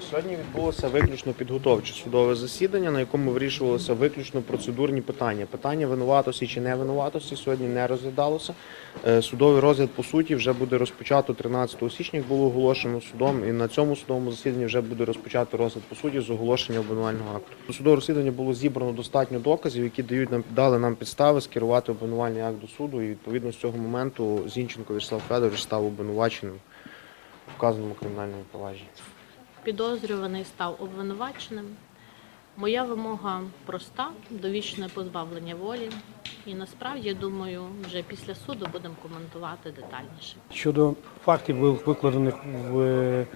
Сьогодні відбулося виключно підготовче судове засідання, на якому вирішувалися виключно процедурні питання. Питання винуватості чи не винуватості сьогодні не розглядалося. Е, Судовий розгляд по суті вже буде розпочато 13 січня, як було оголошено судом, і на цьому судовому засіданні вже буде розпочато розгляд по суті з оголошення обвинувального акту. До судового розслідування було зібрано достатньо доказів, які дають нам дали нам підстави скерувати обвинувальний акт до суду. І відповідно з цього моменту Зінченко Вячеслав Федорович став обвинуваченим вказаному кримінальному провадженні. Підозрюваний став обвинуваченим. Моя вимога проста довічне позбавлення волі. І насправді, думаю, вже після суду будемо коментувати детальніше. Щодо фактів, викладених в е,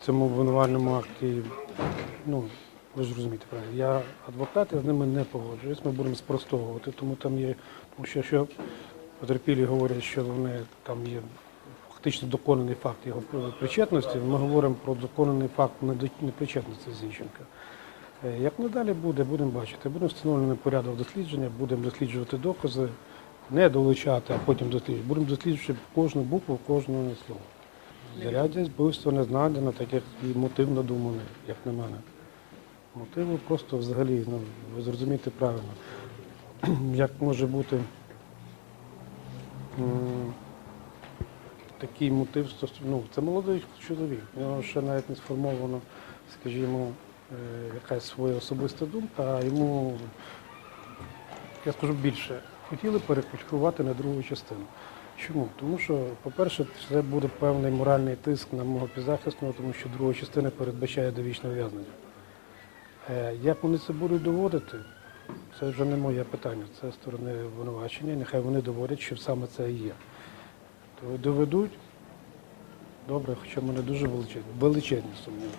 цьому обвинувальному акті, ну ви ж розумієте, правильно, я адвокат, я з ними не погоджуюсь, ми будемо спростовувати, тому там є, тому що, що потерпілі говорять, що вони там є фактично доконаний факт його причетності, ми говоримо про доконаний факт непричетності Зінченка. Е, Як надалі буде, будемо бачити. Будемо встановлений порядок дослідження, будемо досліджувати докази, не долучати, а потім досліджувати. Будемо досліджувати кожну букву, кожне слово. Заряддя вбивства не знайдено, так як і мотив надуманий, як на мене. Мотиви просто взагалі, ну, ви зрозумієте правильно. Як може бути такий мотив ну, це молодий чоловік, у нього ще навіть не сформовано, скажімо, е, якась своя особиста думка, а йому, я скажу більше, хотіли перекваліфікувати на другу частину. Чому? Тому що, по-перше, це буде певний моральний тиск на мого підзахисного, тому що друга частина передбачає довічне ув'язнення. Е, Як вони це будуть доводити, це вже не моє питання, це сторони обвинувачення, нехай вони доводять, що саме це і є доведуть. Добре, хоча в мене дуже величезні, величезні сумніви.